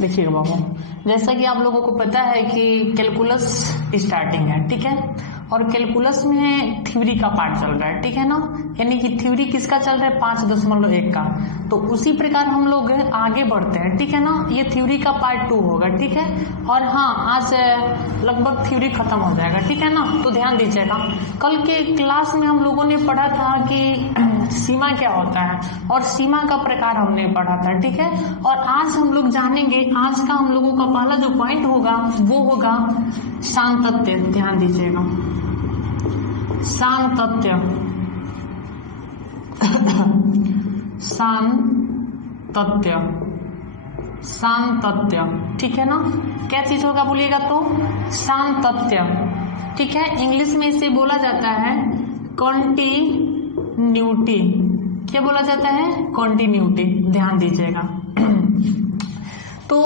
देखिएगा बाबू, जैसा कि आप लोगों को पता है कि कैलकुलस स्टार्टिंग है, ठीक है, और कैलकुलस में थ्योरी का पार्ट चल रहा है, ठीक है ना, यानी कि थ्योरी किसका चल रहा है 5.1 का। तो उसी प्रकार हम लोग आगे बढ़ते हैं, ठीक है ना। ये थ्योरी का पार्ट 2 होगा, ठीक है। और हाँ, आज लगभग थ्योरी खत्म हो जाएगा, ठीक है ना। तो ध्यान दीजिएगा, कल के क्लास में हम लोगों ने पढ़ा था कि सीमा क्या होता है और सीमा का प्रकार हमने पढ़ा था, ठीक है। और आज हम लोग जानेंगे, आज का हम लोगों का पहला जो पॉइंट होगा वो होगा सामतत्य। ध्यान दीजिएगा, सामतत्य, सामतत्य, सामतत्य, ठीक है ना। क्या चीज होगा बोलिएगा तो सामतत्य, ठीक है। इंग्लिश में इसे बोला जाता है कॉन्टिन्यूटी। क्या बोला जाता है? कॉन्टिन्यूटी। ध्यान दीजिएगा। तो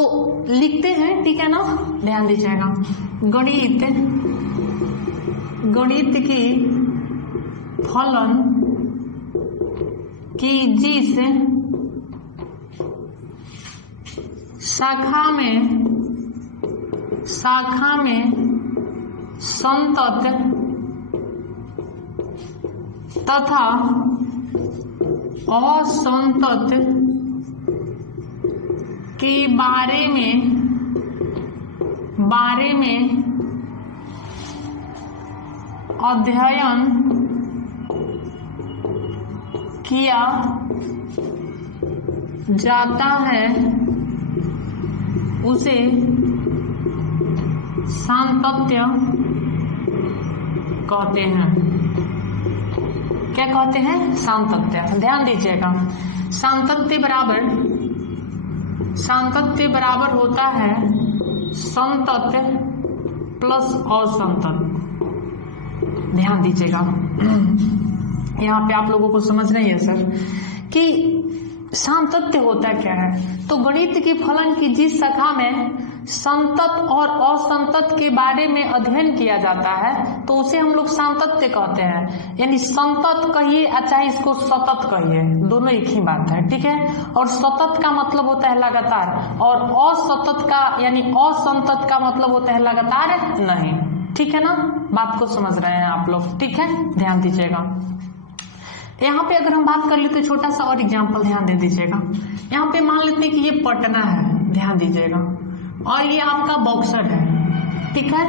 लिखते हैं, ठीक है ना, ध्यान दीजिएगा। गणित, गणित की फलन की जिस शाखा में संतत तथा असंतत के बारे में अध्ययन किया जाता है उसे सामतत्य कहते हैं। क्या कहते हैं? सामतत्य। ध्यान दीजिएगा, सामतत्य बराबर होता है समतत्य प्लस असंतत। ध्यान दीजिएगा, यहाँ पे आप लोगों को समझना ही है सर कि सामतत्य होता क्या है। तो गणित की फलन की जिस शाखा में संतत और असंतत के बारे में अध्ययन किया जाता है तो उसे हम लोग सामतत्य कहते हैं। यानी संतत कहिए चाहे इसको सतत कहिए, दोनों एक ही बात है, ठीक है। और सतत का मतलब होता है लगातार, और असतत का यानी असंतत का मतलब होता है लगातार नहीं, ठीक है ना। बात को समझ रहे हैं आप लोग, ठीक है। ध्यान दीजिएगा, यहाँ पे अगर हम बात कर लेते छोटा सा और एग्जाम्पल ध्यान दे दीजिएगा। यहाँ पे मान लेते हैं कि ये पटना है, ध्यान दीजिएगा, और ये आपका बॉक्सर है, ठीक है,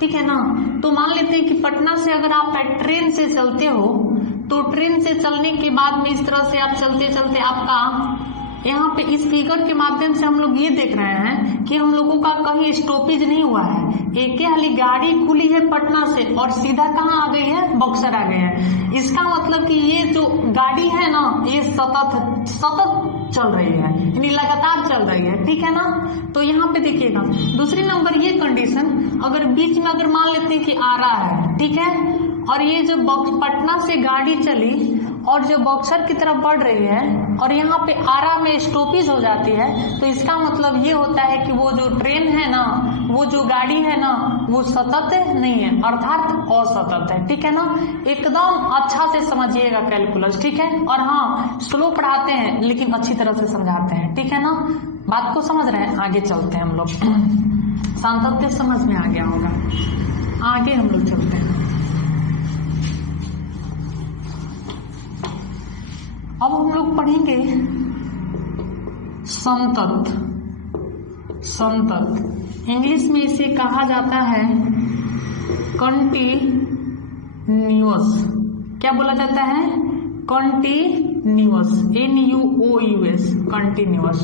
ठीक है ना। तो मान लेते हैं कि पटना से अगर आप ट्रेन से चलते हो तो ट्रेन से चलने के बाद में इस तरह से आप चलते चलते आपका यहाँ पे इस फिगर के माध्यम से हम लोग ये देख रहे हैं कि हम लोगों का कहीं स्टॉपेज नहीं हुआ है। एक ही हाली गाड़ी खुली है पटना से और सीधा कहाँ आ गई है? बक्सर आ गए हैं। इसका मतलब कि ये जो गाड़ी है ना ये सतत चल रही है, यानी लगातार चल रही है, ठीक है ना। तो यहाँ पे देखिएगा, दूसरी नंबर ये कंडीशन, अगर बीच में अगर मान लेते हैं कि आ रहा है, ठीक है, और ये जो पटना से गाड़ी चली और जो बक्सर की तरफ बढ़ रही है और यहाँ पे आरा में स्टॉपेज हो जाती है, तो इसका मतलब ये होता है कि वो जो ट्रेन है ना, वो जो गाड़ी है ना, वो सतत नहीं है, अर्थात असतत है, ठीक है ना। एकदम अच्छा से समझिएगा कैलकुलस, ठीक है। और हाँ, स्लो पढ़ाते हैं लेकिन अच्छी तरह से समझाते हैं, ठीक है ना। बात को समझ रहे हैं, आगे चलते हैं हम लोग। सामतत्य समझ में आ गया होगा, आगे हम लोग चलते हैं। अब हम लोग पढ़ेंगे संतत। संतत इंग्लिश में इसे कहा जाता है कंटिन्यूअस। क्या बोला जाता है? कंटिन्यूअस, NUOUS, कंटिन्यूअस,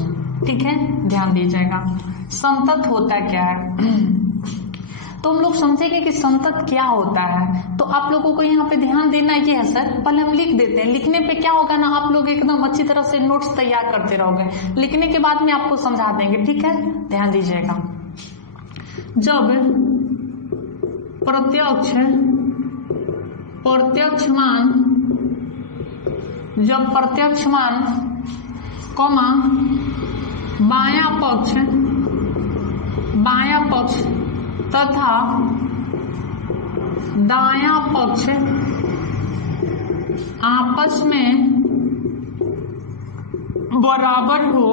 ठीक है। ध्यान दीजिएगा, संतत होता क्या है तो हम लोग समझेंगे कि संतत क्या होता है। तो आप लोगों को यहाँ पे ध्यान देना ही है सर। पहले हम लिख देते हैं, लिखने पे क्या होगा ना, आप लोग एकदम अच्छी तरह से नोट्स तैयार करते रहोगे, लिखने के बाद में आपको समझा देंगे, ठीक है। ध्यान दीजिएगा, जब प्रत्यक्ष मान कॉमा बायां पक्ष तथा दायां पक्ष आपस में बराबर हो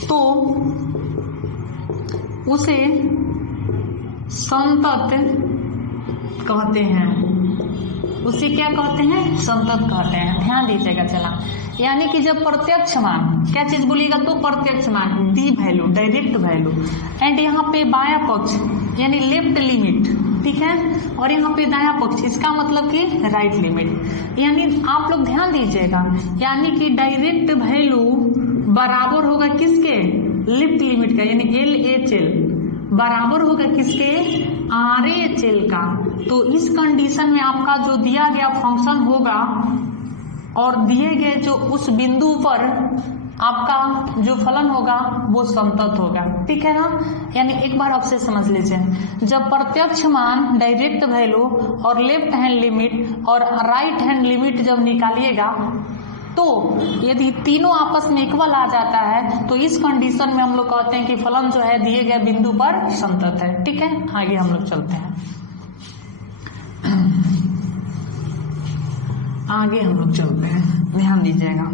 तो उसे संतत कहते हैं। उसे क्या कहते हैं? संतत कहते हैं। ध्यान दीजिएगा चला, यानी कि जब प्रत्यक्ष मान, क्या चीज बोलिएगा तो प्रत्यक्ष मान, D value, direct value, and यहाँ पे बायां पक्ष यानी लेफ्ट लिमिट, ठीक है, और यहाँ पे दायां पक्ष, इसका मतलब कि राइट लिमिट। यानी आप लोग ध्यान दीजिएगा, यानी कि डायरेक्ट वैल्यू बराबर होगा किसके? लेफ्ट लिमिट का, यानी LHL बराबर होगा किसके? RHL का। तो इस कंडीशन में आपका जो दिया गया फंक्शन होगा और दिए गए जो उस बिंदु पर आपका जो फलन होगा वो संतत होगा, ठीक है ना। यानी एक बार आपसे समझ लीजिए, जब प्रत्यक्ष मान, डायरेक्ट वैल्यू और लेफ्ट हैंड लिमिट और राइट हैंड लिमिट जब निकालिएगा तो यदि तीनों आपस में इक्वल आ जाता है तो इस कंडीशन में हम लोग कहते हैं कि फलन जो है दिए गए बिंदु पर संतत है, ठीक है। आगे हम लोग चलते हैं, आगे हम लोग चलते हैं, ध्यान दीजिएगा,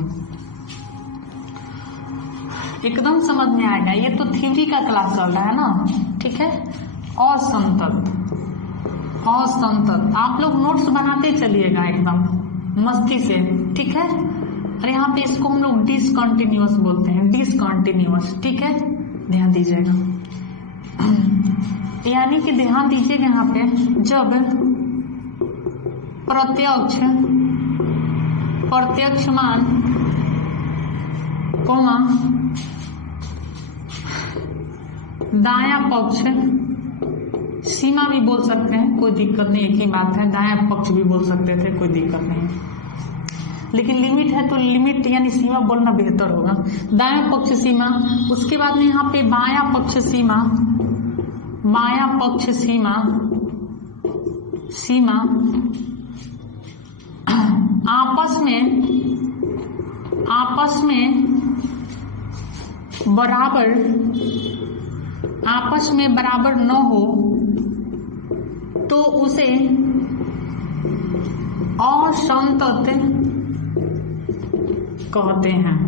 एकदम समझ में आएगा। ये तो थ्योरी का क्लास चल रहा है ना, ठीक है। असंतत, असंतत आप लोग नोट्स बनाते चलिएगा एकदम मस्ती से, ठीक है। और यहाँ पे इसको हम लोग डिसकंटिन्यूअस बोलते हैं, डिसकंटिन्यूअस, ठीक है, ध्यान दीजिएगा। यानी कि ध्यान दीजिएगा यहाँ पे, जब प्रत्यक्ष मान कोमा दायां पक्ष, सीमा भी बोल सकते हैं, कोई दिक्कत नहीं, एक ही बात है, दायां पक्ष भी बोल सकते थे, कोई दिक्कत नहीं, लेकिन लिमिट है तो लिमिट यानी सीमा बोलना बेहतर होगा। दायां पक्ष सीमा, उसके बाद में यहाँ पे बायां पक्ष सीमा, बायां पक्ष सीमा, सीमा आपस में बराबर न हो तो उसे असंतत कहते हैं।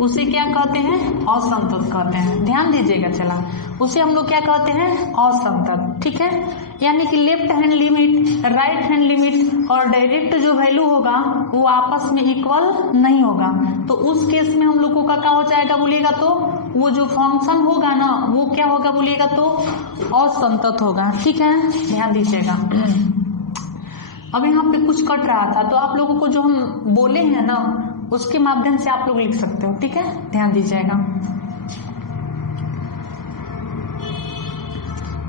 उसे क्या कहते हैं? असंतत कहते हैं। ध्यान दीजिएगा चला, उसे हम लोग क्या कहते हैं? असंतत, ठीक है। यानी कि left hand limit, right hand limit और डायरेक्ट जो वैल्यू होगा वो आपस में इक्वल नहीं होगा, तो उस केस में हम लोगों का क्या हो जाएगा बोलिएगा तो वो जो फंक्शन होगा ना वो क्या होगा बोलिएगा तो असंतत होगा, ठीक है। ध्यान दीजिएगा, अब यहाँ पे कुछ कट रहा था तो आप लोगों को जो हम बोले हैं ना उसके माध्यम से आप लोग लिख सकते हो, ठीक है। ध्यान दीजिएगा,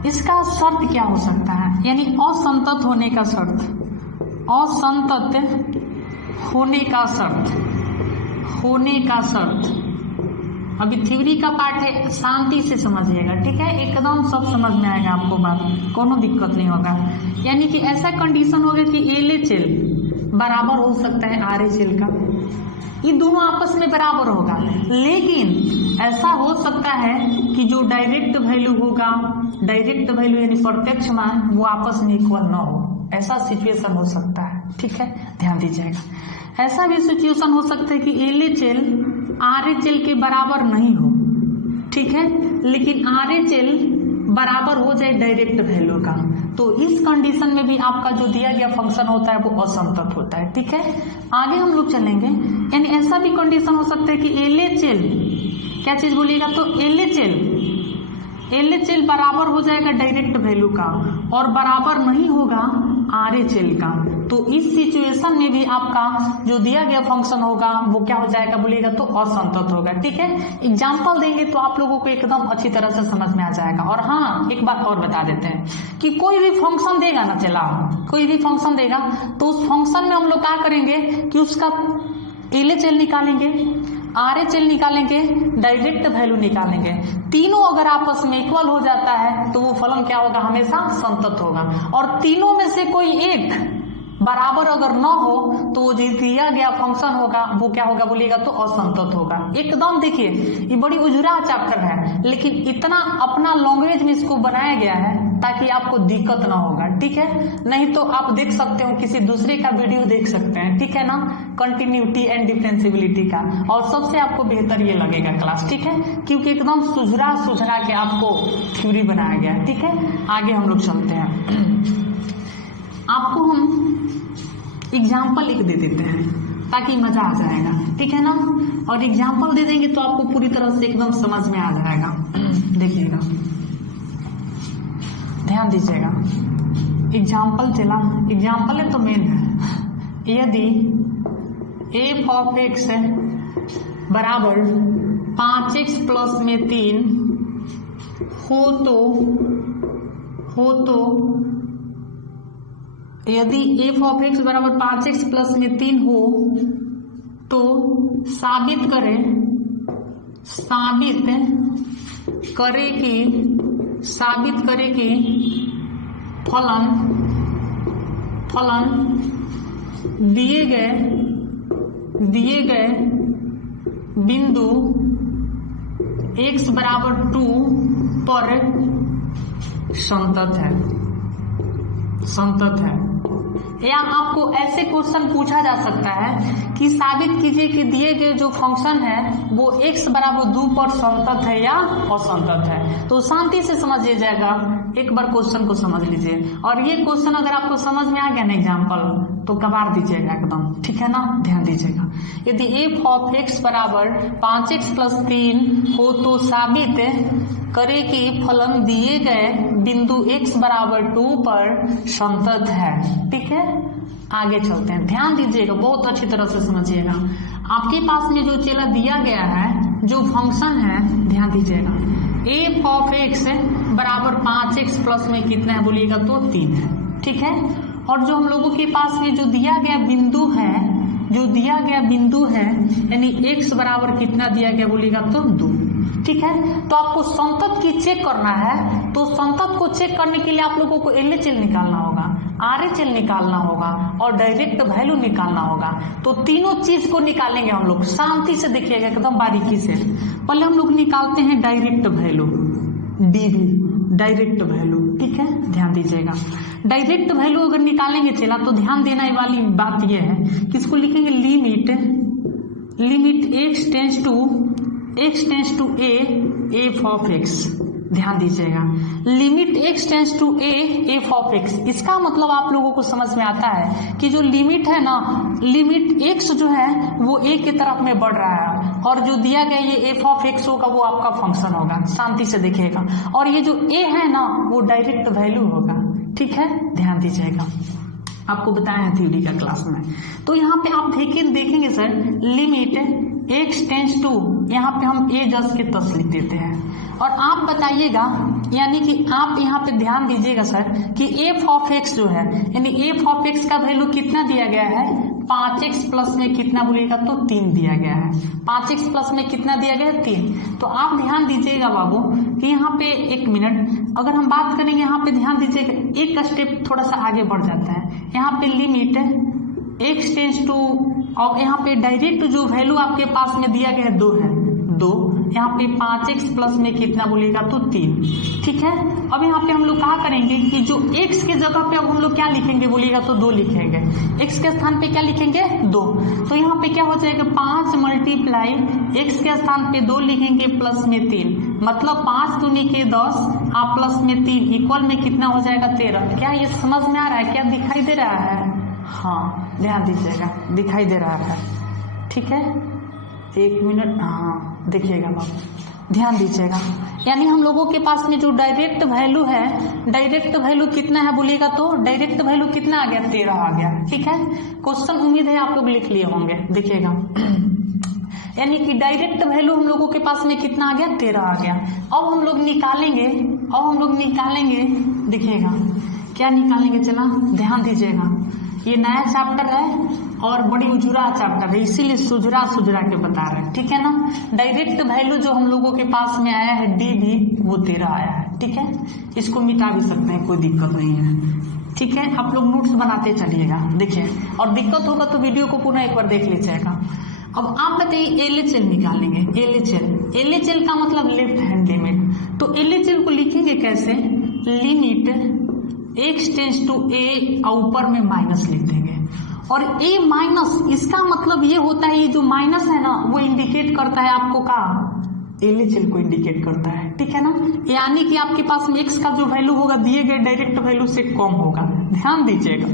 इसका शर्त क्या हो सकता है, यानी असंतत होने का शर्त, असंतत होने का शर्त, होने का शर्त। अभी थ्योरी का पार्ट है, शांति से समझिएगा, ठीक है, एकदम सब समझ में आएगा आपको बात, कोनो दिक्कत नहीं होगा। यानी कि ऐसा कंडीशन होगा कि LHL बराबर हो सकता है RHL का, ये दोनों आपस में बराबर होगा, लेकिन ऐसा हो सकता है कि जो डायरेक्ट वैल्यू होगा, डायरेक्ट वैल्यू यानी प्रत्यक्ष मान, वो आपस में इक्वल ना हो, ऐसा सिचुएशन हो सकता है, ठीक है। ध्यान दीजिएगा, ऐसा भी सिचुएशन हो सकता है कि LHL RHL के बराबर नहीं हो, ठीक है, लेकिन RHL बराबर हो जाए डायरेक्ट वैल्यू का, तो इस कंडीशन में भी आपका जो दिया गया फंक्शन होता है वो असंतत होता है, ठीक है। आगे हम लोग चलेंगे, यानी ऐसा भी कंडीशन हो सकता है कि LHL, क्या चीज बोलिएगा तो LHL बराबर हो जाएगा डायरेक्ट वैल्यू का और बराबर नहीं होगा RHL का, तो इस सिचुएशन में भी आपका जो दिया गया फंक्शन होगा वो क्या हो जाएगा बोलिएगा तो असंतत होगा, ठीक है। एग्जाम्पल देंगे तो आप लोगों को एकदम अच्छी तरह से समझ में आ जाएगा। और हाँ, एक बात और बता देते हैं कि कोई भी फंक्शन देगा ना, चला कोई भी फंक्शन देगा तो उस फंक्शन में हम लोग क्या करेंगे कि उसका LHL निकालेंगे, RHL निकालेंगे, डायरेक्ट वैल्यू निकालेंगे, तीनों अगर आपस में इक्वल हो जाता है तो वो फलन क्या होगा, हमेशा संतत होगा। और तीनों में से कोई एक बराबर अगर न हो तो वो जो दिया गया फंक्शन होगा वो क्या होगा बोलिएगा तो असंतत होगा। एकदम देखिए, ये बड़ी उजरा चैप्टर है, लेकिन इतना अपना लैंग्वेज में इसको बनाया गया है ताकि आपको दिक्कत ना होगा, ठीक है। नहीं तो आप देख सकते हो किसी दूसरे का वीडियो देख सकते हैं, ठीक है ना, कंटिन्यूटी एंड डिफरेंशिएबिलिटी का, और सबसे आपको बेहतर ये लगेगा क्लास, ठीक है, क्योंकि एकदम सुझरा सुझरा के आपको थ्योरी बनाया गया है, ठीक है। आगे हम लोग चलते हैं, आपको हम एग्जाम्पल लिख दे देते हैं ताकि मजा आ जाएगा, ठीक है ना, और एग्जाम्पल दे देंगे तो आपको पूरी तरह से एकदम समझ में आ जाएगा। देखिएगा, ध्यान दीजिएगा, एग्जाम्पल चला, एग्जाम्पल है तो मेन है। यदि एफ ऑफ एक्स बराबर 5x प्लस में 3 हो तो यदि एफ ऑफ एक्स बराबर 5x प्लस में 3 हो तो साबित करे कि फलन दिए गए बिंदु x बराबर 2 पर संतत है। या आपको ऐसे क्वेश्चन पूछा जा सकता है कि साबित कीजिए कि दिए गए जो फंक्शन है वो x बराबर 2 पर संतत है या असंतत है। तो शांति से समझिए जाएगा, एक बार क्वेश्चन को समझ लीजिए, और ये क्वेश्चन अगर आपको समझ में आ गया ना एग्जाम्पल तो कबार दीजिएगा एकदम, ठीक है ना। ध्यान दीजिएगा, यदि एफ ऑफ एक्स बराबर 5x प्लस 3 हो तो साबित करे कि फलन दिए गए बिंदु x बराबर 2 पर संतत है, ठीक है। आगे चलते हैं, ध्यान दीजिएगा, बहुत अच्छी तरह से समझिएगा। आपके पास में जो चेला दिया गया है, जो फंक्शन है, ध्यान दीजिएगा, एफ ऑफ एक्स बराबर 5x प्लस में कितना है बोलिएगा तो 3 है, ठीक है। और जो हम लोगों के पास में जो दिया गया बिंदु है यानी x बराबर कितना दिया गया बोलिएगा तो 2, ठीक है। तो आपको संतत की चेक करना है, तो संतत को चेक करने के लिए आप लोगों को LHL निकालना होगा, RHL निकालना होगा और डायरेक्ट वैल्यू निकालना होगा। तो तीनों चीज को निकालेंगे हम लोग, शांति से देखिएगा एकदम बारीकी से। पहले हम लोग निकालते हैं direct value, DV direct value, ठीक है। ध्यान दीजिएगा, डायरेक्ट वैल्यू अगर निकालेंगे चला तो ध्यान देने वाली बात यह है कि इसको लिखेंगे limit x tends to a f of x। ध्यान दीजिएगा, limit x tends to a f of x, इसका मतलब आप लोगों को समझ में आता है कि जो लिमिट है ना, लिमिट x जो है वो a की तरफ में बढ़ रहा है, और जो दिया गया ये एफ ऑफ x होगा वो आपका फंक्शन होगा, शांति से देखिएगा। और ये जो a है ना वो डायरेक्ट वैल्यू होगा, ठीक है। ध्यान दीजिएगा, आपको बताया है थ्योरी का क्लास में। तो यहाँ पे आप देखेंगे sir, limit x tends to, यहाँ पे हम a जस के तस लिख देते हैं, और आप बताइएगा, यानी कि आप यहाँ पे ध्यान दीजिएगा सर कि एफ ऑफ एक्स जो है, यानी एफ ऑफ एक्स का वैल्यू कितना दिया गया है, 5x प्लस में कितना बोलिएगा तो 3 दिया गया है। 5x प्लस में कितना दिया गया है 3। तो आप ध्यान दीजिएगा बाबू कि यहाँ पे एक मिनट अगर हम बात करेंगे, यहाँ पे ध्यान दीजिएगा, एक स्टेप थोड़ा सा आगे बढ़ जाता है। यहाँ पे लिमिट x टेंस टू, और यहाँ पे डायरेक्ट जो वैल्यू आपके पास में दिया गया है 2 है, 2, यहाँ पे 5x प्लस में कितना बोलेगा तो 3, ठीक है। अब यहाँ पे हम लोग क्या करेंगे कि जो x के जगह पे अब हम लोग क्या लिखेंगे बोलिएगा तो 2 लिखेंगे, x के स्थान पे क्या लिखेंगे 2। तो यहाँ पे क्या हो जाएगा 5 मल्टीप्लाई x के स्थान पे 2 लिखेंगे प्लस में 3, मतलब 5 दूनी के 10 आप प्लस में 3 इक्वल में कितना हो जाएगा 13। क्या ये समझ में आ रहा है, क्या दिखाई दे रहा है? हाँ ध्यान दीजिएगा, दिखाई दे रहा है, ठीक है। एक मिनट, हाँ देखिएगा बाबू, ध्यान दीजिएगा। यानी हम लोगों के पास में जो डायरेक्ट वैल्यू है, डायरेक्ट वैल्यू कितना है बोलिएगा तो डायरेक्ट वैल्यू कितना आ गया 13 आ गया, ठीक है। क्वेश्चन उम्मीद है आप लोग लिख लिए होंगे, देखिएगा। यानी कि डायरेक्ट वैल्यू हम लोगों के पास में कितना आ गया 13 आ गया। अब हम लोग निकालेंगे, देखिएगा क्या निकालेंगे, चला ध्यान दीजिएगा। ये नया चैप्टर है और बड़ी उजुरा चैप्टर है, इसीलिए सुझरा के बता रहे हैं, ठीक है ना। डायरेक्ट वैल्यू जो हम लोगों के पास में आया है डी भी वो 13 आया है, ठीक है। इसको मिटा भी सकते हैं, कोई दिक्कत नहीं है, ठीक है। आप लोग नोट्स बनाते चलिएगा, देखिए, और दिक्कत होगा तो वीडियो को पुनः एक बार देख लीजिएगा। अब आप बताइए LHL निकालेंगे, LHL का मतलब लेफ्ट हैंड लिमिट। तो LHL को लिखेंगे कैसे, limit x tends to a और ऊपर में माइनस लिख देंगे। और a माइनस, इसका मतलब ये होता है ये जो माइनस है ना वो इंडिकेट करता है आपको का LHL को इंडिकेट करता है, ठीक है ना। यानी कि आपके पास में x का जो वैल्यू होगा दिए गए डायरेक्ट वैल्यू से कम होगा, ध्यान दीजिएगा।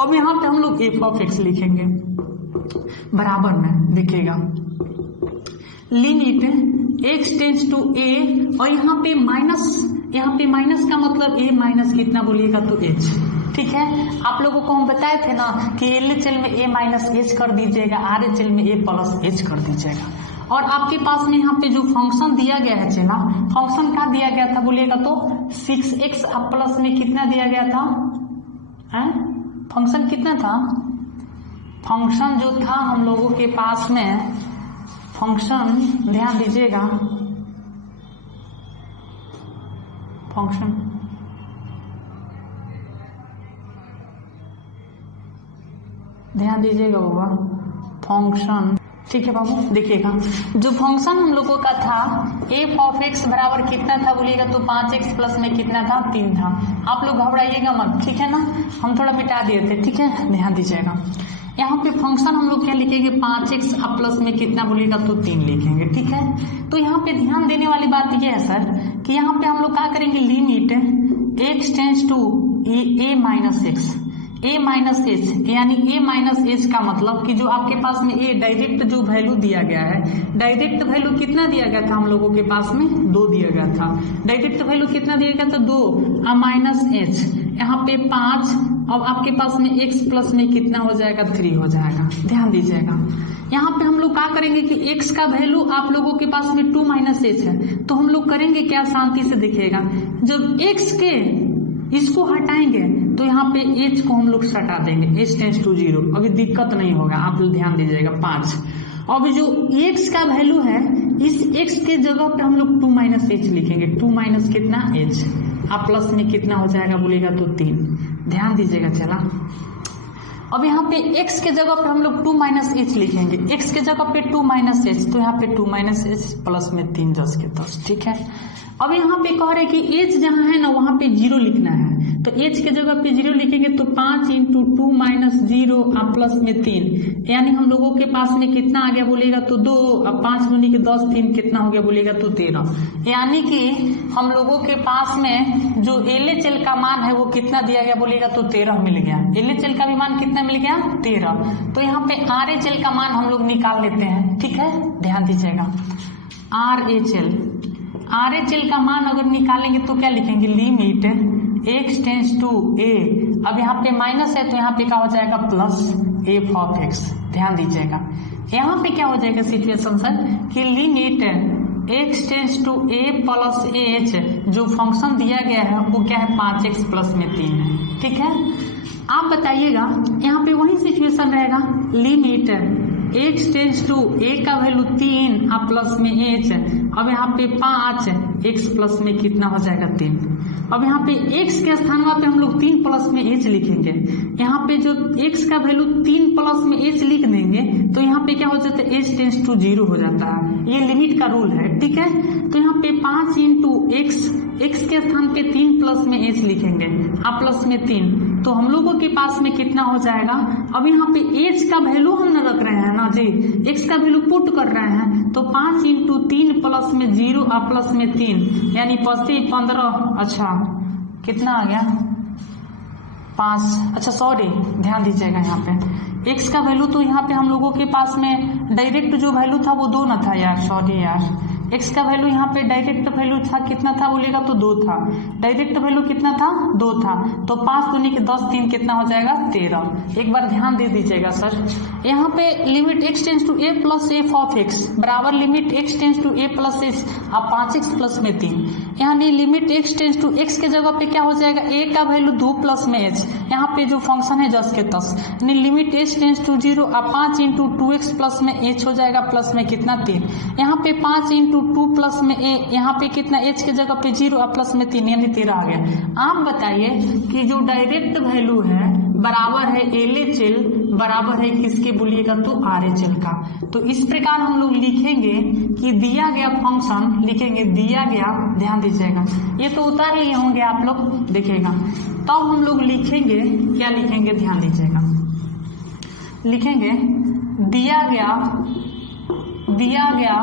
अब यहाँ पे हम लोग f ऑफ x लिखेंगे, बराबर में देखिएगा limit x tends to a, और यहाँ पे माइनस का मतलब a माइनस कितना बोलिएगा तो h, ठीक है। आप लोगों को हम बताए थे ना कि LHL में a माइनस h कर दीजिएगा, RHL में a प्लस h कर दीजिएगा। और आपके पास में यहाँ पे जो फंक्शन दिया गया है चला, फंक्शन क्या दिया गया था बोलिएगा तो 6x प्लस में कितना दिया गया था, फंक्शन कितना था, फंक्शन जो था हम लोगों के पास में फंक्शन, ध्यान दीजिएगा फंक्शन ध्यान दीजिएगा बाबा, फंक्शन, ठीक है बाबू। देखिएगा जो फंक्शन हम लोगों का था f ऑफ x बराबर कितना था बोलिएगा तो 5x प्लस में कितना था 3 था। आप लोग घबराइएगा मत, ठीक है ना, हम थोड़ा मिटा दिए थे, ठीक है। ध्यान दीजिएगा यहाँ पे फंक्शन हम लोग क्या लिखेंगे 5x प्लस में कितना बोलिएगा तो 3 लिखेंगे, ठीक है। तो यहाँ पे ध्यान देने वाली बात यह है सर कि यहाँ पे हम लोग क्या करेंगे limit x tends to a minus x, a minus h, यानी a माइनस एच का मतलब कि जो आपके पास में a डायरेक्ट जो वैल्यू दिया गया है, डायरेक्ट वैल्यू कितना दिया गया था हम लोगों के पास में 2 दिया गया था, डायरेक्ट वैल्यू कितना दिया गया था 2 माइनस एच, यहाँ पे 5, अब आपके पास में x प्लस में कितना हो जाएगा 3 हो जाएगा। ध्यान दीजिएगा यहाँ पे हम लोग क्या करेंगे कि x का वैल्यू आप लोगों के पास में 2 माइनस एच है, तो हम लोग करेंगे क्या, शांति से देखिएगा, जब x के इसको हटाएंगे तो यहाँ पे h को हम लोग हटा देंगे, h टेंस टू 0, अभी दिक्कत नहीं होगा, आप लोग ध्यान दीजिएगा 5। अब जो x का वैल्यू है इस x के जगह पे हम लोग 2 माइनस एच लिखेंगे, 2 माइनस कितना h, आप प्लस में कितना हो जाएगा बोलेगा तो 3, ध्यान दीजिएगा चला। अब यहाँ पे x के जगह पे हम लोग 2 माइनस एच लिखेंगे, x के जगह पे 2 माइनस एच, तो यहाँ पे 2 माइनस एच प्लस में 3 10 के 10, ठीक है। अब यहाँ पे कह रहे कि h जहाँ है ना वहाँ पे 0 लिखना है, तो h के जगह पे 0 लिखेंगे तो 5 इंटू 2 माइनस 0 और प्लस में 3, यानी हम लोगों के पास में कितना आ गया बोलेगा तो 2, अब 5 दूनी के 10, 3 कितना हो गया बोलेगा तो 13, यानी कि हम लोगों के पास में जो LHL का मान है वो कितना दिया गया बोलेगा तो 13 मिल गया। LHL का भी मान कितना मिल गया 13। तो यहाँ पे RHL का मान हम लोग निकाल लेते हैं, ठीक है। ध्यान दीजिएगा RHL का मान अगर निकालेंगे तो क्या लिखेंगे limit x tends to a, अब यहाँ पे माइनस है तो यहाँ पे क्या हो जाएगा प्लस f ऑफ x। ध्यान दीजिएगा यहाँ पे क्या हो जाएगा सिचुएशन सर कि limit x tends to a plus h, जो फंक्शन दिया गया है वो क्या है 5x प्लस में 3 है, ठीक है। आप बताइएगा यहाँ पे वही सिचुएशन रहेगा limit x tends to a का वैल्यू 3 और प्लस में h, अब यहाँ पे 5 x प्लस में कितना हो जाएगा 3। अब यहाँ पे x के स्थान पे हम लोग 3 प्लस में h लिखेंगे, यहाँ पे जो x का वैल्यू 3 प्लस में h लिख देंगे तो यहाँ पे क्या हो जाता है h टेंस टू 0 हो जाता है, ये लिमिट का रूल है, ठीक है। तो यहाँ पे 5 इंटू x के स्थान पे 3 प्लस में h लिखेंगे और प्लस में 3, तो हम लोगों के पास में कितना हो जाएगा, अब यहाँ पे h का वैल्यू हम न रख रहे हैं ना जी, x का वैल्यू पुट कर रहे हैं, तो 5 इंटू 3 प्लस में 0 और प्लस में 3 यानी 15, अच्छा कितना आ गया 5, अच्छा सॉरी ध्यान दीजिएगा यहाँ पे x का वैल्यू, तो यहाँ पे हम लोगों के पास में डायरेक्ट जो वैल्यू था वो 2 न था यार, सॉरी यार, x का वैल्यू यहाँ पे डायरेक्ट वैल्यू था कितना था बोलेगा तो 2 था, डायरेक्ट वैल्यू कितना था 2 था, तो 5 दूनी के 10 3 कितना हो जाएगा 13। एक बार ध्यान दे दीजिएगा सर यहाँ पे limit x tends to a plus f of x बराबर limit x tends to a plus h अब 5x प्लस में 3, यानी limit x tends to x के जगह पे क्या हो जाएगा a का वैल्यू 2 प्लस में h, यहाँ पे जो फंक्शन है 10 के 10, यानी लिमिट h टेंस टू 0 अब 5 इंटू 2x प्लस में h हो जाएगा प्लस में कितना 3, यहाँ पे 5 इंटू 2 प्लस में a, यहाँ पे कितना h के जगह पे 0 और प्लस में 3 यानी 13 आ गया। आप बताइए कि जो डायरेक्ट वैल्यू है बराबर है LHL बराबर है किसके बोलिएगा तो RHL का। तो इस प्रकार हम लोग लिखेंगे कि दिया गया फंक्शन, लिखेंगे दिया गया, ध्यान दीजिएगा ये तो उतार लिए होंगे आप लोग, देखिएगा तब हम लोग लिखेंगे, क्या लिखेंगे ध्यान दीजिएगा, लिखेंगे दिया गया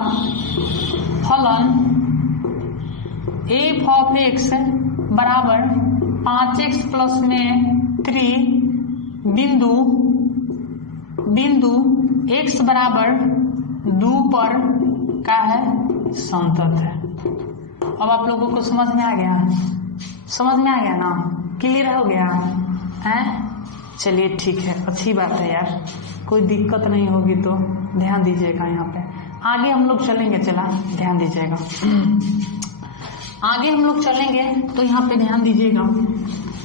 फलन f ऑफ x बराबर 5x प्लस में 3 बिंदु x बराबर 2 पर का है संतत है। अब आप लोगों को समझ में आ गया, समझ में आ गया ना, क्लियर हो गया है? चलिए ठीक है, अच्छी बात है यार, कोई दिक्कत नहीं होगी तो ध्यान दीजिएगा। यहाँ पे आगे हम लोग चलेंगे, चला ध्यान दीजिएगा, आगे हम लोग चलेंगे तो यहाँ पे ध्यान दीजिएगा,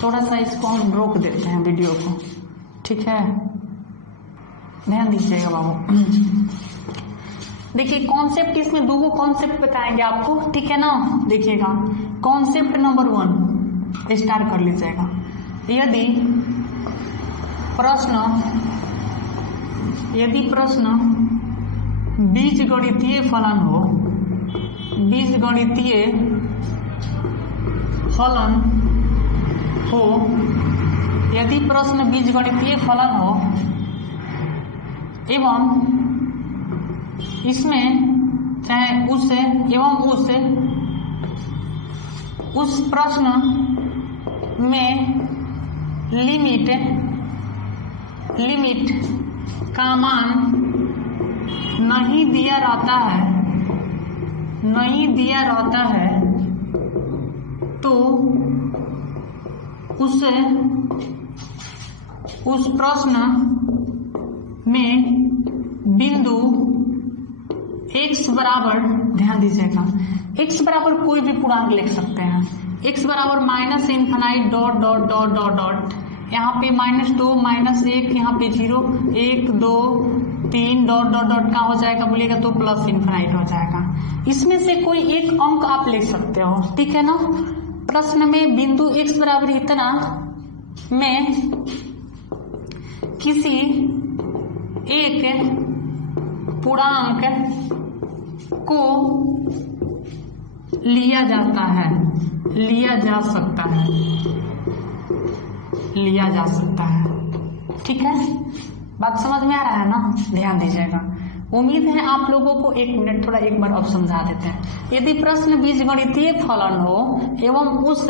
थोड़ा सा इसको हम रोक देते हैं वीडियो को, ठीक है, ध्यान दीजिएगा बाबू। देखिए कॉन्सेप्ट, इसमें दो कॉन्सेप्ट बताएंगे आपको, ठीक है ना। देखिएगा कॉन्सेप्ट नंबर 1 स्टार्ट कर लीजिएगा। यदि प्रश्न बीजगणितीय फलन हो, यदि प्रश्न बीजगणितीय फलन हो एवं इसमें चाहे उस प्रश्न में लिमिट का मान नहीं दिया रहता है तो उस प्रश्न में बिंदु x बराबर, ध्यान दीजिएगा x बराबर कोई भी पूर्णांक लिख सकते हैं, x बराबर -∞ dot dot dot dot dot, यहाँ पे -2 -1, यहाँ पे 0 1 2 3 डॉट डॉट डॉट का हो जाएगा बोलिएगा तो +∞ हो जाएगा। इसमें से कोई एक अंक आप लिख सकते हो, ठीक है ना। प्रश्न में बिंदु x बराबर इतना में किसी एक पूर्णांक को लिया जा सकता है, ठीक है, बात समझ में आ रहा है ना, ध्यान दीजिएगा। उम्मीद है आप लोगों को, एक मिनट थोड़ा एक बार अब समझा देते हैं। यदि प्रश्न बीजगणितीय फलन हो एवं उस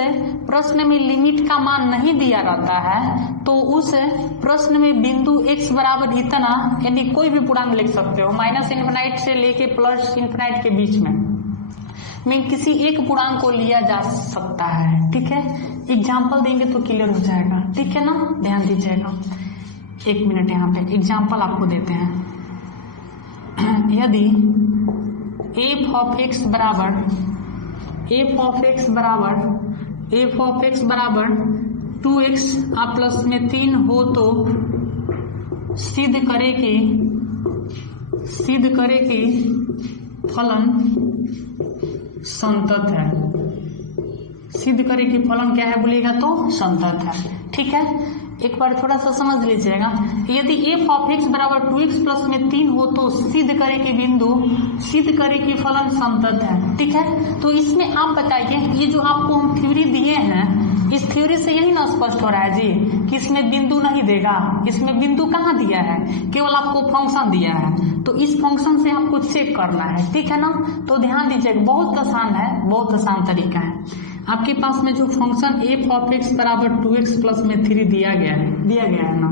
प्रश्न में लिमिट का मान नहीं दिया रहता है तो उस प्रश्न में बिंदु x बराबर इतना, यानी कोई भी पूर्णांक लिख सकते हो, -∞ से लेके +∞ के बीच में किसी एक पूर्णांक को लिया जा सकता है, ठीक है। एग्जाम्पल देंगे तो क्लियर हो जाएगा, ठीक है ना, ध्यान दीजिएगा। एक मिनट यहाँ पे एग्जाम्पल आपको देते हैं। यदि f ऑफ x बराबर 2x प्लस में 3 हो तो सिद्ध करे कि फलन संतत है। सिद्ध करे कि फलन क्या है बोलिएगा तो संतत है, ठीक है। एक बार थोड़ा सा समझ लीजिएगा। यदि f ऑफ x बराबर 2x प्लस में 3 हो तो सिद्ध करे कि फलन संतत है, ठीक है। तो इसमें आप बताइए, ये जो आपको हम थ्योरी दिए हैं, इस थ्योरी से यही ना स्पष्ट हो रहा है जी कि इसमें बिंदु नहीं देगा। इसमें बिंदु कहाँ दिया है, केवल आपको फंक्शन दिया है, तो इस फंक्शन से आपको चेक करना है, ठीक है ना। तो ध्यान दीजिएगा, बहुत आसान है, बहुत आसान तरीका है। आपके पास में जो फंक्शन f ऑफ x बराबर 2x प्लस में 3 दिया गया है ना,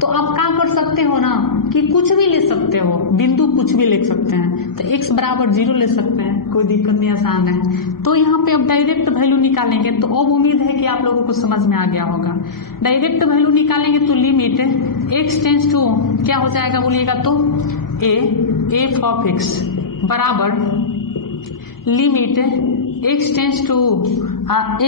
तो आप क्या कर सकते हो ना कि कुछ भी ले सकते हो, बिंदु कुछ भी लिख सकते हैं। तो x बराबर 0 ले सकते हैं, कोई दिक्कत नहीं, आसान है। तो यहाँ पे अब डायरेक्ट वैल्यू निकालेंगे, तो अब उम्मीद है कि आप लोगों को समझ में आ गया होगा। डायरेक्ट वैल्यू निकालेंगे तो लिमिट x टेंड्स टू क्या हो जाएगा बोलिएगा तो f ऑफ x बराबर limit x tends to a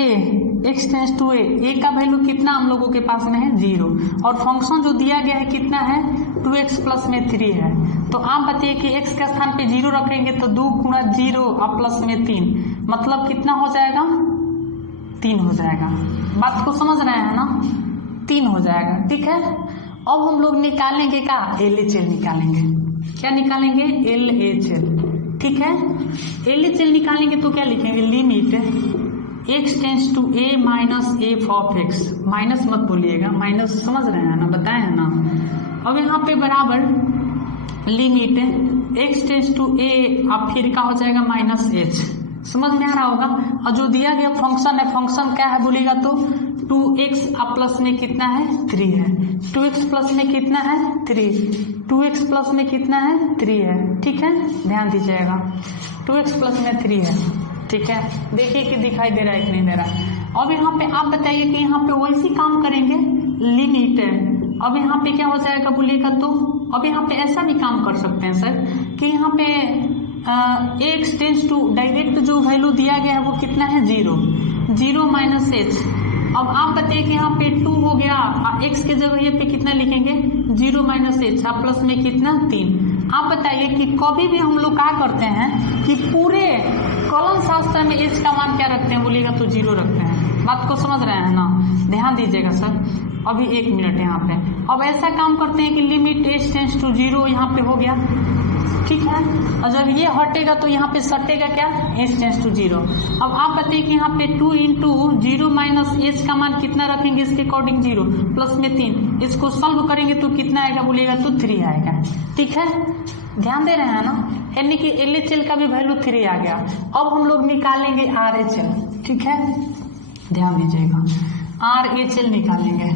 का वैल्यू कितना हम लोगों के पास में है 0, और फंक्शन जो दिया गया है कितना है 2x प्लस में 3 है। तो आप बताइए कि x के स्थान पे 0 रखेंगे तो 2 गुणा 0 और प्लस में 3 मतलब कितना हो जाएगा 3 हो जाएगा। बात को समझ रहे हैं ना, 3 हो जाएगा, ठीक है। अब हम लोग निकालेंगे क्या, LHL निकालेंगे। क्या निकालेंगे, LHL। ठीक है, LHL निकालेंगे तो क्या लिखेंगे, limit x tends to a minus f of x, minus मत बोलिएगा, माइनस समझ रहे हैं ना, बताए हैं ना। अब यहाँ पे बराबर limit x tends to a, अब फिर क्या हो जाएगा माइनस h, समझ में आ रहा होगा। और जो दिया गया फंक्शन है, फंक्शन क्या है बोलिएगा तो 2x अब प्लस में कितना है 3 है, 2x प्लस में कितना है 3, 2x प्लस में कितना है 3 है। ठीक है, ध्यान दीजिएगा, 2x प्लस में 3 है। ठीक है, देखिए कि दिखाई दे रहा है कि नहीं दे रहा है। अब यहाँ पे आप बताइए कि यहाँ पे वैसे काम करेंगे, लिमिट है। अब यहाँ पे क्या हो जाएगा बोलिएगा तो, अब यहाँ पे ऐसा भी काम कर सकते हैं सर कि यहाँ पे x टेंस टू डायरेक्ट जो वैल्यू दिया गया है वो कितना है 0, 0 माइनस h। अब आप बताइए कि यहाँ पे 2 हो गया, x के जगह यहाँ पे कितना लिखेंगे 0 माइनस h, प्लस में कितना 3। आप बताइए कि कभी भी हम लोग क्या करते हैं कि पूरे कॉलम शास्त्र में h का मान क्या रखते हैं बोलिएगा तो 0 रखते हैं। बात को समझ रहे हैं ना, ध्यान दीजिएगा सर। अभी 1 मिनट यहाँ पे, अब ऐसा काम करते हैं कि लिमिट h टेंस टू 0 यहाँ पे हो गया। ठीक है, और जब ये हटेगा तो यहाँ पे सटेगा क्या, h टेंस टू 0। अब आप बताइए कि यहाँ पे 2 इंटू 0 माइनस h का मान कितना रखेंगे इसके अकॉर्डिंग 0, प्लस में 3, इसको सॉल्व करेंगे तो कितना आएगा बोलिएगा तो 3 आएगा। ठीक है, ध्यान दे रहे हैं ना, यानी कि LHL का भी वैल्यू 3 आ गया। अब हम लोग निकालेंगे RHL। ठीक है, ध्यान दीजिएगा, RHL निकालेंगे,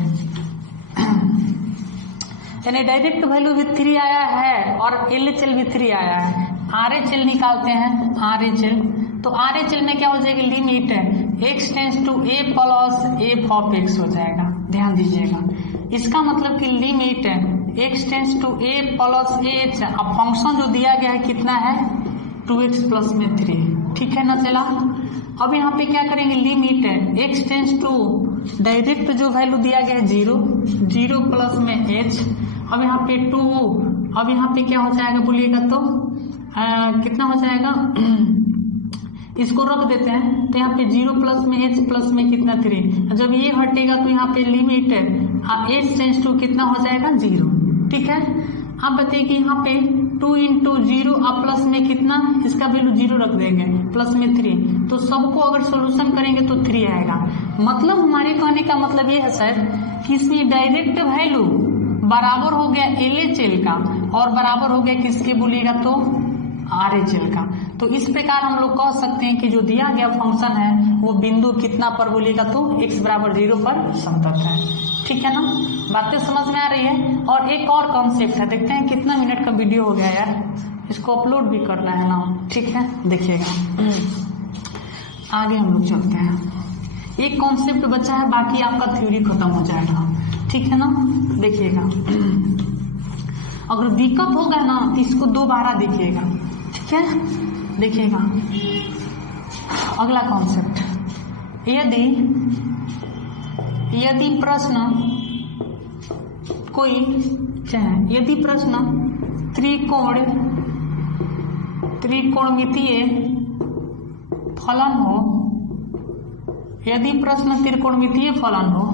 यानी डायरेक्ट वैल्यू भी 3 आया है और LHL भी 3 आया है। RHL निकालते हैं, RHL तो RHL में क्या हो जाएगी, limit x tends to a plus f of x हो जाएगा। ध्यान दीजिएगा, इसका मतलब कि limit x tends to a plus h, अब फंक्शन जो दिया गया है कितना है 2x प्लस में 3। ठीक है ना, चला। अब यहाँ पे क्या करेंगे, limit x tends to direct जो वैल्यू दिया गया है 0, 0 प्लस में h, अब यहाँ पे 2, अब यहाँ पे क्या हो जाएगा बोलिएगा तो कितना हो जाएगा, इसको रख देते हैं तो यहाँ पे 0 प्लस में h प्लस में कितना 3, जब ये हटेगा तो यहाँ पे लिमिट h टेंस टू कितना हो जाएगा 0। ठीक है, आप बताइए कि यहाँ पे 2 इंटू 0 अब प्लस में कितना, इसका वैल्यू 0 रख देंगे, प्लस में 3, तो सबको अगर सोल्यूशन करेंगे तो 3 आएगा। मतलब हमारे कहने का मतलब ये है सर कि इसमें डायरेक्ट वैल्यू बराबर हो गया LHL का और बराबर हो गया किसके बोलिएगा तो RHL का। तो इस प्रकार हम लोग कह सकते हैं कि जो दिया गया फंक्शन है वो बिंदु कितना पर बोलिएगा तो x बराबर 0 पर संतत है। ठीक है ना, बातें समझ में आ रही है। और एक और कॉन्सेप्ट है, देखते हैं कितना मिनट का वीडियो हो गया यार, इसको अपलोड भी करना है ना। ठीक है, देखिएगा आगे हम लोग चलते हैं। एक कॉन्सेप्ट बचा है, बाकी आपका थ्योरी खत्म हो जाएगा। ठीक है ना, देखिएगा अगर दिक्कत होगा ना तो इसको दोबारा देखिएगा। ठीक है, देखिएगा अगला कॉन्सेप्ट, यदि प्रश्न कोई चाहे, यदि प्रश्न त्रिकोणमितीय फलन हो, यदि प्रश्न त्रिकोणमितीय फलन हो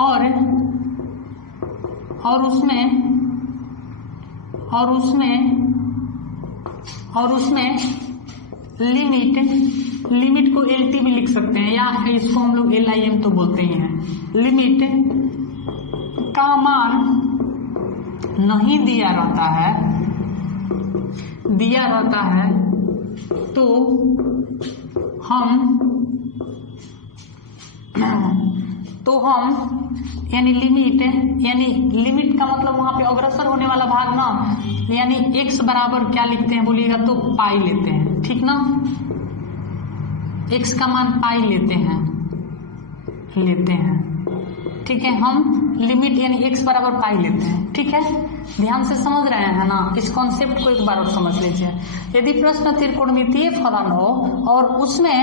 और उसमें लिमिट को LT भी लिख सकते हैं या इसको हम लोग LIM तो बोलते ही हैं। लिमिट का मान नहीं दिया रहता है तो हम यानी लिमिट का मतलब वहां पे अग्रसर होने वाला भाग ना, यानी x बराबर क्या लिखते हैं बोलिएगा तो पाई लेते हैं। ठीक ना, x का मान पाई लेते हैं। ठीक है, हम लिमिट यानी x बराबर पाई लेते हैं। ठीक है, ध्यान से समझ रहे हैं ना, इस कॉन्सेप्ट को एक बार और समझ लीजिए। यदि प्रश्न त्रिकोणमितीय फलन हो और उसमें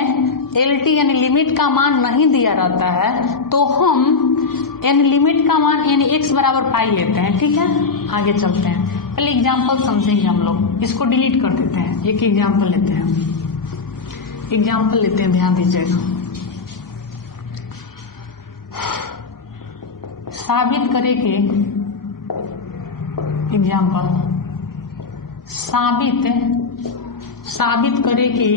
LT यानी लिमिट का मान नहीं दिया रहता है तो हम यानी लिमिट का मान यानी x बराबर पाई लेते हैं। ठीक है, आगे चलते हैं। पहले एग्जाम्पल समझेंगे हम लोग, इसको डिलीट कर देते हैं। एक एग्जाम्पल लेते हैं, ध्यान दीजिएगा। साबित करें कि एग्जाम्पल, साबित करे कि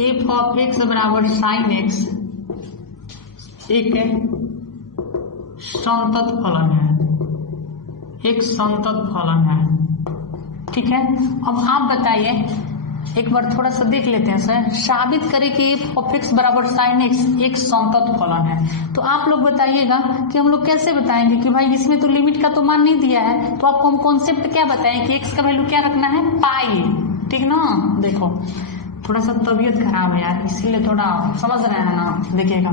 एफ ऑफ एक्स बराबर साइन एक्स एक संतत फलन है, एक संतत फलन है। ठीक है, अब आप बताइए, एक बार थोड़ा सा देख लेते हैं सर। साबित करें कि एफ ऑफ एक्स बराबर साइन एक्स एक संतत फलन है, तो आप लोग बताइएगा कि हम लोग कैसे बताएंगे कि भाई इसमें तो लिमिट का तो मान नहीं दिया है, तो आपको हम कॉन्सेप्ट क्या बताएं कि एक्स का वैल्यू क्या रखना है, पाई। ठीक ना, देखो थोड़ा सा तबीयत खराब है यार, इसीलिए थोड़ा समझ रहे हैं ना, देखिएगा।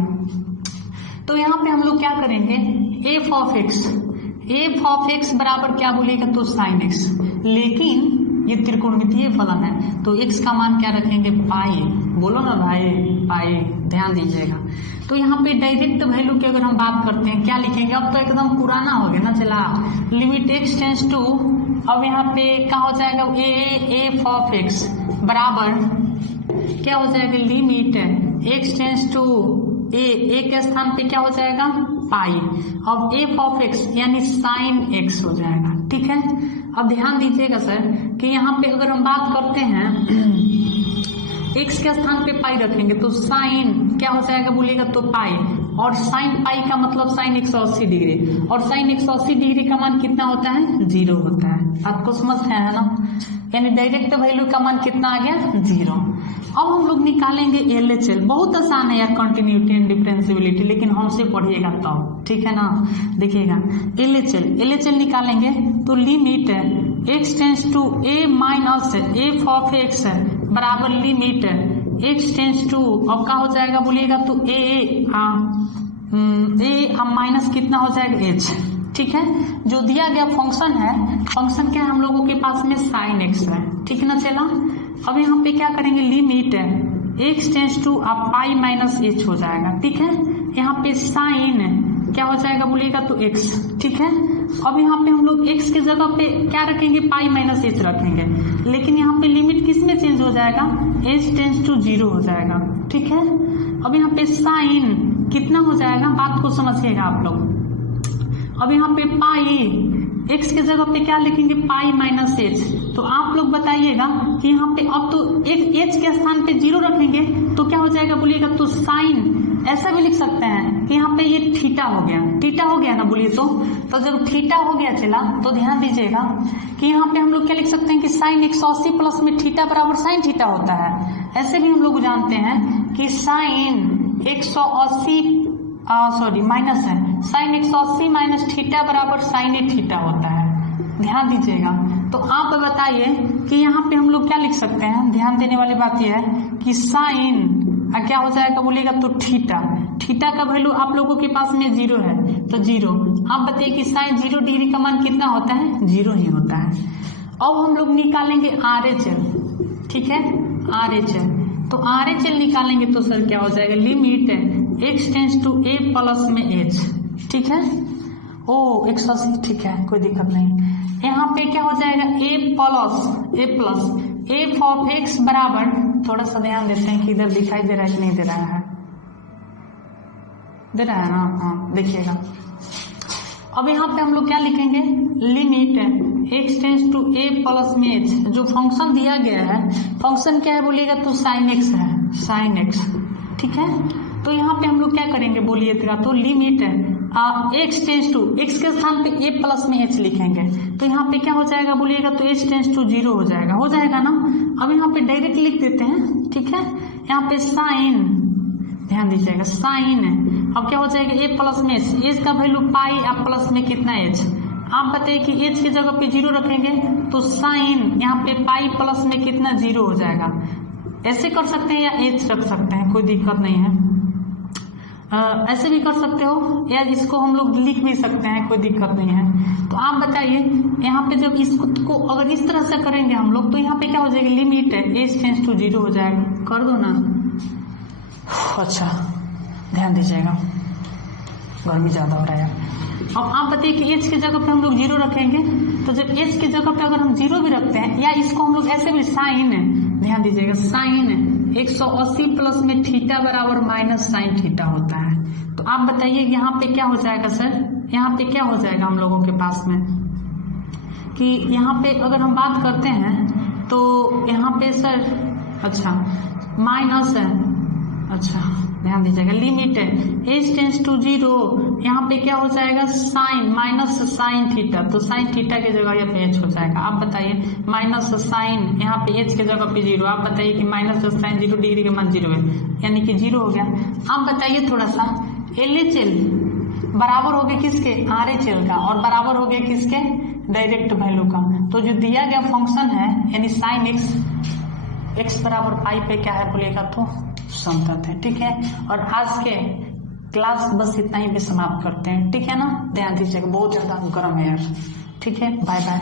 तो यहाँ पे हम लोग क्या करेंगे, एफ ऑफ एक्स बराबर क्या बोलिएगा तो साइन एक्स, लेकिन ये त्रिकोणमितीय फलन है तो x का मान क्या रखेंगे, पाई। बोलो ना भाई, पाई, ध्यान दीजिएगा। तो यहाँ पे डायरेक्ट वैल्यू की अगर हम बात करते हैं क्या लिखेंगे, अब तो एकदम पुराना हो गया ना, चला लिमिट x टेंस टू, अब यहाँ पे क्या हो जाएगा, एफ ऑफ एक्स बराबर क्या हो जाएगा, लिमिट x टेंस टू ए के स्थान पे क्या हो जाएगा, पाई। अब एफ ऑफ एक्स यानी साइन एक्स हो जाएगा। ठीक है, अब ध्यान दीजिएगा सर कि यहाँ पे अगर हम बात करते हैं x के स्थान पे पाई रखेंगे तो साइन क्या हो जाएगा बोलिएगा तो पाई, और साइन पाई का मतलब साइन 180 डिग्री, और साइन 180 डिग्री का मान कितना होता है, 0 होता है। आपको समझ है ना, यानी डायरेक्ट वैल्यू का मान कितना आ गया, 0। अब हम लोग निकालेंगे LHL, बहुत आसान है यार, कंटिन्यूटी एंड डिफरेंशियबिलिटी, लेकिन हमसे पढ़िएगा तब। ठीक है ना, देखिएगा LHL निकालेंगे तो limit x tends to a minus f of x बराबर लिमिट x टेंस टू, अब क्या हो जाएगा बोलिएगा तो ए माइनस कितना हो जाएगा h। ठीक है, जो दिया गया फंक्शन है, फंक्शन क्या है हम लोगों के पास में, साइन एक्स है। ठीक ना, चला अब यहाँ पे क्या करेंगे, limit x tends to pi minus h हो जाएगा। ठीक है, यहाँ पे साइन क्या हो जाएगा बोलिएगा तो x। ठीक है, अब यहाँ पे हम लोग x की जगह पे क्या रखेंगे, पाई माइनस h रखेंगे, लेकिन यहाँ पे लिमिट किस में चेंज हो जाएगा, h टेंस टू 0 हो जाएगा। ठीक है, अब यहाँ पे साइन कितना हो जाएगा, बात को समझिएगा आप लोग। अब यहाँ पे पाई x के जगह पे क्या लिखेंगे, पाई माइनस h, तो आप लोग बताइएगा कि यहाँ पे अब तो h के स्थान पे 0 रखेंगे तो क्या हो जाएगा बोलिएगा तो साइन, ऐसा भी लिख सकते हैं कि यहाँ पे ये थीटा हो गया ना, बोलिए तो जब थीटा हो गया चला, तो ध्यान दीजिएगा कि यहाँ पे हम लोग क्या लिख सकते हैं कि साइन 180 प्लस में थीटा बराबर साइन थीटा होता है। ऐसे भी हम लोग जानते हैं कि साइन 180 माइनस है, साइन 180 माइनस थीटा बराबर साइन ए थीटा होता है। ध्यान दीजिएगा, तो आप बताइए कि यहाँ पे हम लोग क्या लिख सकते हैं, ध्यान देने वाली बात यह है कि साइन क्या हो जाएगा बोलिएगा तो थीटा का वैल्यू आप लोगों के पास में 0 है तो 0। आप बताइए कि साइन 0 डिग्री का मान कितना होता है, 0 ही होता है। अब हम लोग निकालेंगे RHL। ठीक है, RHL, तो RHL निकालेंगे तो सर क्या हो जाएगा, limit x tends to a plus में h। ठीक है, 180, ठीक है, कोई दिक्कत नहीं। यहाँ पे क्या हो जाएगा, a plus f of x बराबर, थोड़ा सा ध्यान देते हैं कि इधर दिखाई दे रहा है कि नहीं दे रहा है, दे रहा है ना, हाँ देखिएगा। अब यहाँ पे हम लोग क्या लिखेंगे, limit x tends to a plus में h, जो फंक्शन दिया गया है, फंक्शन क्या है बोलिएगा तो साइन x है, साइन x। ठीक है, तो यहाँ पे हम लोग क्या करेंगे बोलिएगा तो limit x tends to, x के स्थान पे a प्लस में h लिखेंगे तो यहाँ पे क्या हो जाएगा बोलिएगा तो h टेंस टू 0 हो जाएगा ना। अब यहाँ पे डायरेक्ट लिख देते हैं। ठीक है, यहाँ पे साइन, ध्यान दीजिएगा, साइन अब क्या हो जाएगा, a प्लस में h का वैल्यू पाई, अब प्लस में कितना h। आप बताइए कि h की जगह पे 0 रखेंगे तो साइन यहाँ पे पाई प्लस में कितना 0 हो जाएगा। ऐसे कर सकते हैं या h रख सकते हैं, कोई दिक्कत नहीं है। ऐसे भी कर सकते हो या इसको हम लोग लिख भी सकते हैं, कोई दिक्कत नहीं है। तो आप बताइए यहाँ पे जब इसको अगर इस तरह से करेंगे हम लोग तो यहाँ पे क्या हो जाएगा, लिमिट h टेंस टू 0 हो जाएगा। कर दो ना, अच्छा ध्यान दीजिएगा, गर्मी ज्यादा हो रहा है। अब आप बताइए कि h की जगह पे हम लोग 0 रखेंगे तो जब h की जगह पे अगर हम 0 भी रखते हैं या इसको हम लोग ऐसे भी साइन, ध्यान दीजिएगा, साइन 180 प्लस में थीटा बराबर माइनस साइन थीटा होता है। तो आप बताइए यहाँ पे क्या हो जाएगा सर, यहाँ पे क्या हो जाएगा हम लोगों के पास में, कि यहाँ पे अगर हम बात करते हैं तो यहाँ पे सर अच्छा माइनस है, अच्छा ध्यान दीजिएगा, लिमिट है h टेंस टू 0, यहाँ पे क्या हो जाएगा साइन माइनस साइन थीटा, तो साइन थीटा की जगह यहाँ पे h हो जाएगा। आप बताइए माइनस साइन यहाँ पे h की जगह पे 0, आप बताइए कि माइनस साइन 0 डिग्री का मान 0 है, यानी कि 0 हो गया। आप बताइए थोड़ा सा LHL बराबर हो गया किसके RHL का, और बराबर हो गया किसके डायरेक्ट वैल्यू का। तो जो दिया गया फंक्शन है यानी साइन x बराबर पाई पे क्या है बोलेगा तो समतल है, ठीक है। और आज के क्लास बस इतना ही भी समाप्त करते हैं, ठीक है ना। ध्यान दीजिएगा बहुत ज्यादा गर्म है यार, ठीक है। Bye bye.